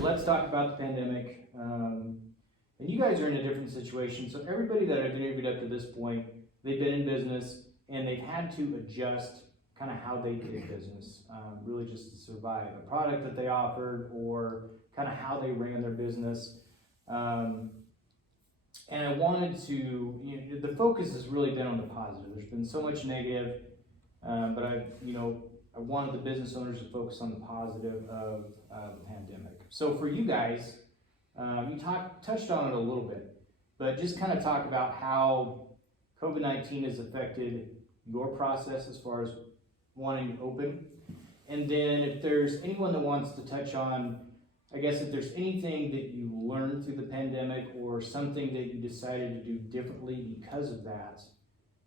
let's talk about the pandemic. And you guys are in a different situation. So everybody that I've interviewed up to this point, they've been in business and they've had to adjust kind of how they did business, really just to survive a product that they offered or kind of how they ran their business. And I wanted to, the focus has really been on the positive. There's been so much negative, but I wanted the business owners to focus on the positive of the pandemic. So for you guys, you touched on it a little bit, but just kind of talk about how COVID-19 has affected your process as far as wanting to open. And then if there's anyone that wants to touch on, I guess if there's anything that you learned through the pandemic or something that you decided to do differently because of that,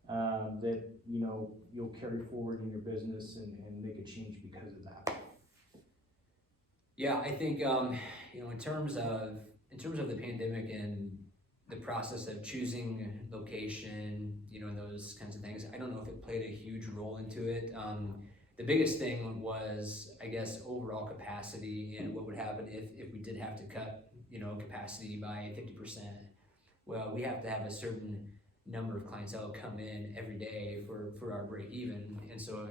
that you'll carry forward in your business and make a change because of that. Yeah, I think in terms of the pandemic and the process of choosing location, and those kinds of things, I don't know if it played a huge role into it. The biggest thing was, I guess, overall capacity and what would happen if we did have to cut, capacity by 50%. Well, we have to have a certain number of clientele come in every day for our break even. And so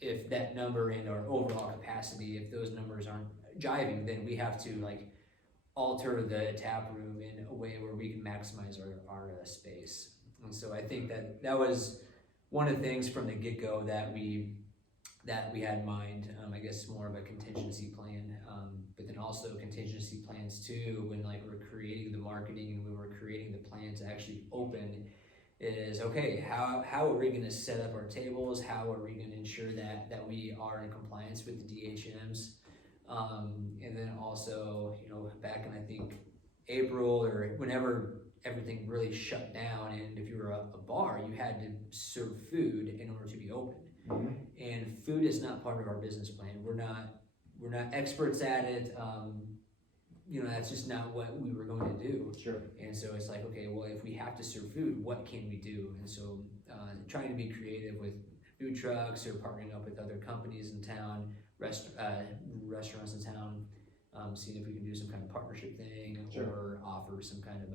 if that number and our overall capacity, if those numbers aren't jiving, then we have to alter the tap room in a way where we can maximize our space. And so I think that was one of the things from the get-go that we had in mind. I guess more of a contingency plan, but then also contingency plans too when we're creating the marketing and when we're creating the plan to actually open is, okay, how are we going to set up our tables? How are we going to ensure that we are in compliance with the DHMs? And then also, back in I think April or whenever everything really shut down, and if you were a bar, you had to serve food in order to be open. Mm-hmm. And food is not part of our business plan. We're not experts at it. That's just not what we were going to do. Sure. And so it's okay, well, if we have to serve food, what can we do? And so trying to be creative with food trucks or partnering up with other companies in town, restaurants in town, seeing if we can do some kind of partnership thing. Sure. Or offer some kind of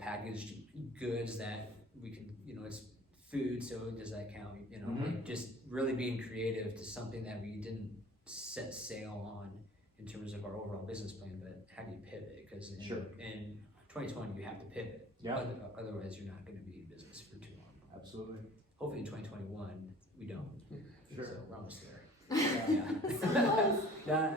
packaged goods that we can, it's food, so does that count? Mm-hmm. Just really being creative to something that we didn't set sail on in terms of our overall business plan, but how do you pivot? Because in 2020 you have to pivot. Yeah. Otherwise you're not going to be in business for too long. Absolutely. Hopefully in 2021 we don't. Sure. So we're almost there. Yeah. No,